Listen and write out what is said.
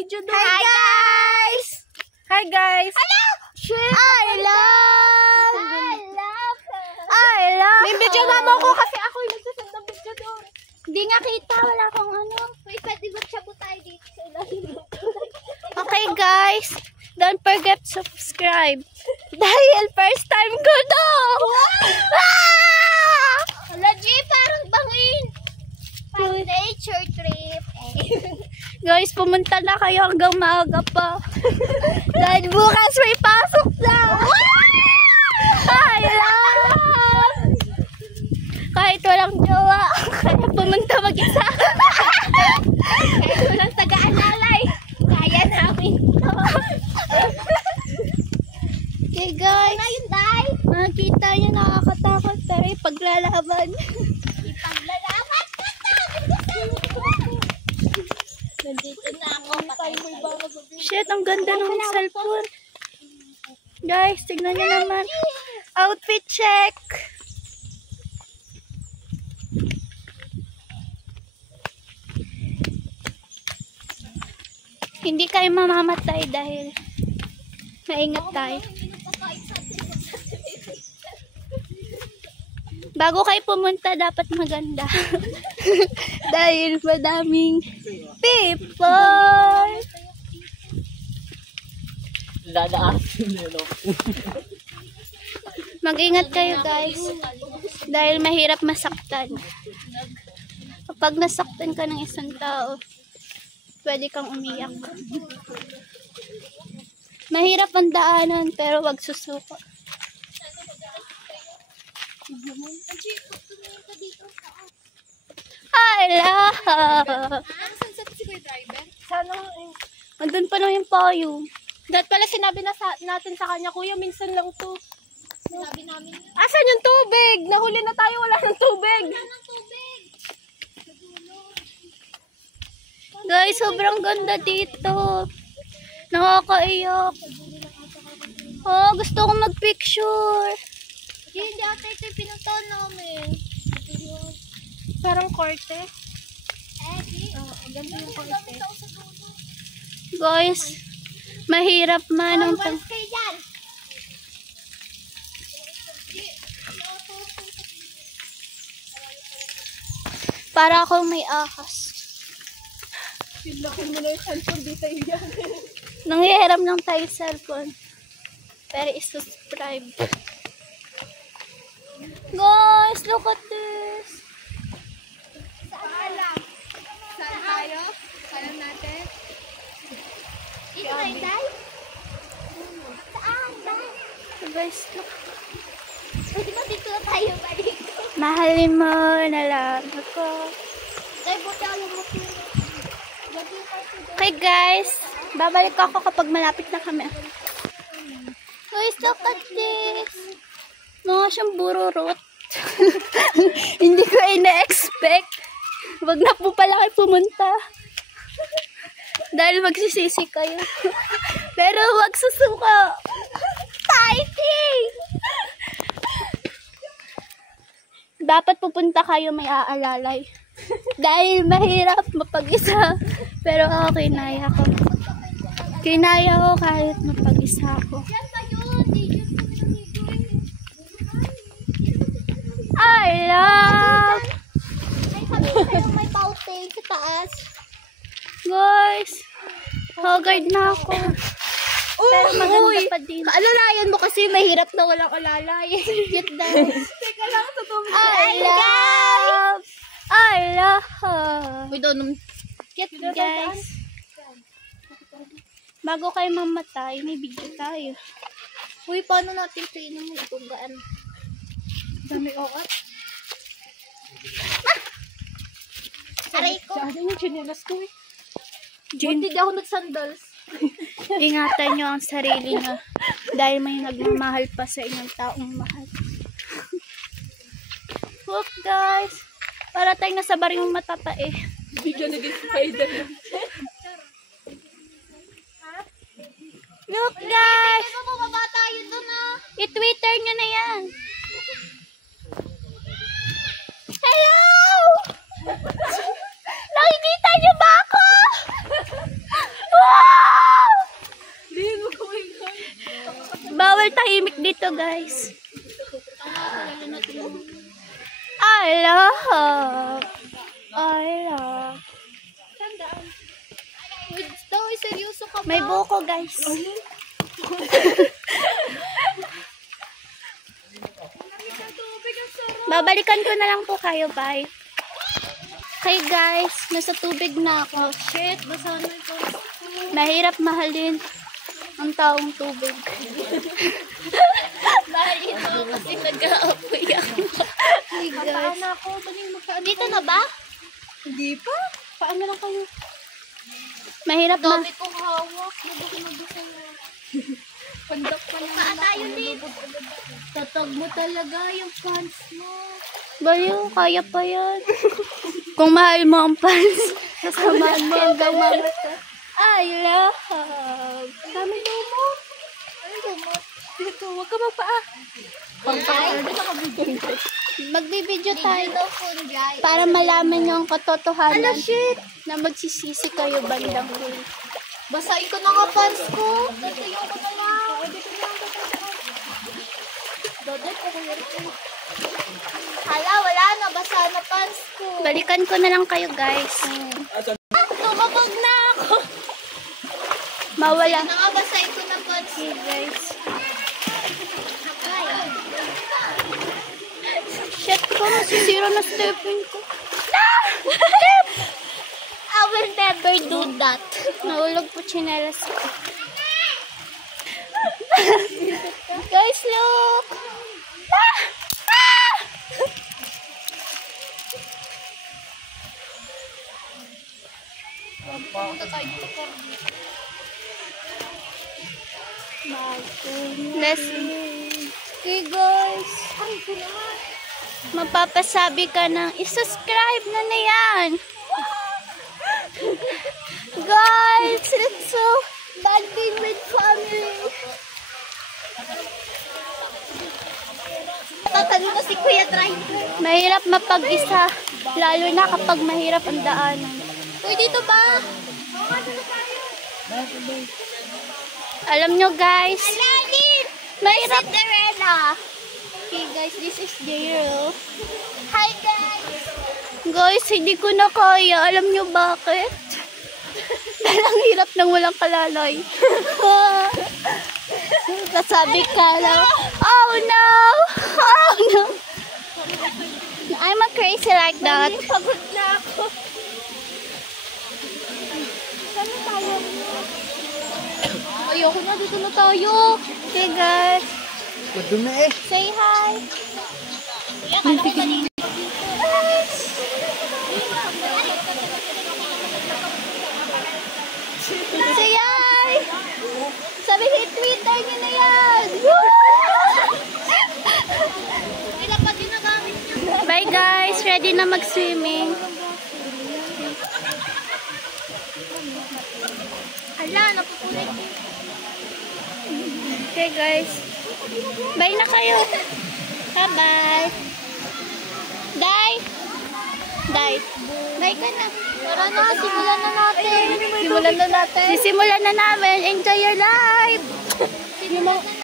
video doon. Hi guys! Hi guys! Hello! Shit! I love May video nga mo ko kasi ako yung nagsasend ng video doon. Hindi nga kita, wala akong ano. Wait, pwede ba siya tayo dito sa ilalim? Okay guys, don't forget to subscribe. Dahil first time ko to! Hala, G, parang bangin. Parang nature trip. Guys, pumunta na kayo hanggang maaga pa. Dahil bukas may pasok na. Ay, kahit walang jowa, kaya pumunta mag-isa. Kahit walang taga-alalay, kaya namin to. Okay guys, Ano yun, Day? makikita nyo nakakatakot pero ipaglalaban. Ipaglalaban ka Nandito na ako. Patay mo yung Shit, ang ganda ng cellphone. Guys, tignan nyo naman. Outfit check. Hindi kayo mamamatay dahil maingat tayo. Bago kayo pumunta, dapat maganda. Dahil madaming people. Mag-ingat kayo guys. Dahil mahirap masaktan. Kapag nasaktan ka ng isang tao, pwede kang umiyak. Mahirap ang daanan pero wag susuko. Hala! Sana Andun pa na yung payo. Dapat pala sinabi na natin sa kanya, kuya, minsan lang to. Sabi namin yun. Asan yung tubig? Nahuli na tayo, wala ng tubig. Ng tubig. Guys, sobrang ganda dito. Nakakaiyak. Oh, gusto ko mag-picture. Hindi ata ito yung pinuntahan namin. Parang korte. Ganda yung korte. Guys, mahirap man ang Once kayo dyan. para akong may ahas. Laki mo na yung cellphone, di tayo yan. Nangyayaram lang tayo sa cellphone. Pero isubscribe. Guys, look at this. Saan lang? Saan tayo? Alam natin? Dito na yung Day? Saan, Day? Guys, look. Pwede ba dito na tayo balik? Mahalin mo na lang ako. Day, buti alam mo ko. Okay guys, babalik ako kapag malapit na kami. Guys, look at this. Mga siyang bururot. Hindi ko ina-expect. Wag na po pala kayo pumunta. Dahil magsisisi kayo. Pero wag susuka. Fighting! Dapat pupunta kayo may aalalay. Dahil mahirap mapag-isa. Pero okay, kinaya ko. Kinaya ko kahit mapag-isa ako. Yan ba yun? Di yun I love! Ay, sabi ko sa'yo may fountain sa taas. Guys, haggard na ako. Pero maganda pa din. Kaalalayan mo kasi mahirap na walang alalay. Cute daw. Teka lang, totoo. I love! I love! Uy, doon. Cute guys. Bago kayo mamatay, may video tayo. Uy, paano natin tingnan mo itong gaan? Dami okat. Aray ko. Saan yung chinelas ko eh? Buti di ako nagsandals. Ingatan nyo ang sarili nyo. Dahil may nagmamahal pa sa inyong taong mahal. Look guys. Para tayong nasa baring matatae. Bigyan na din spider. Look guys. Ano mababa tayo doon ah? I-Twitter nyo na yan. Hello! Nakikita nyo ba ako? Wow! tahimik dito, guys. I love. Daw, seryoso ka ba? May buko, guys. Babalikan ko na lang po kayo, bye. Okay, guys. Nasa tubig na ako. Shit, basahan mo yung post. Mahirap mahalin ang taong tubig. Dahil ito kasi nag-aapoy ako. Hey, guys. Paano ako? Baling magkaan. Dito na ba? Hindi pa. Paano lang kayo? Mahirap na. Dami kong hawak. Lubog na gusto mo. Pandak pa naman ako. tayo din. Tatag mo talaga yung pants mo. Baliw, kaya pa yan. Kung mahal mo ang pants, sasamahan mo hanggang mamata. I love. Dami daw mo. Ano daw mo? Dito, huwag ka magpaa. Magbibideo tayo daw fungi. para malaman nyo ang katotohanan Ano, shit? na magsisisi kayo bandang huli. Basahin ko na nga pants ko. Tatayo ko na lang. Dodoy ko kaya rin. Hala, wala na. Basa na pants ko. Balikan ko na lang kayo, guys. Tumabag na ako. Mawala. Nakabasahin ko na pants. Okay, guys. Shit ko, nasisira na stepping ko. I will never do that. Nahulog po tsinelas ko. Guys, look! Leslie. Okay, guys. Mapapasabi ka ng isubscribe na yan. Guys, it's so bonding with family. Tatalo na si Kuya Driver. Mahirap mapag-isa, lalo na kapag mahirap ang daanan. Uy, dito ba? Alam nyo, guys, Aladdin! mahirap. Cinderella! Okay, guys, this is Jero. Hi, guys! Guys, hindi ko na kaya. Alam nyo bakit? Dahil ang hirap ng walang kalalay. Kasabi ka lang, oh no! Oh no! I'm a crazy like that. Pagod na ako. Saan na tayo? Ayoko na, dito na tayo. Okay, guys. Madumi eh. Say hi. Kuya, kala ko kanina. Say hi. Sabi Twitter nyo na yan. Sila pa din nagamit niya. Bye, guys. Ready na mag-swimming. Hala, napupulit. Okay, guys. Bye na kayo. Bye-bye. Day. Day. Bye ka na. Tara na, simulan na natin. Sisimulan na namin. Enjoy your life. Simulan na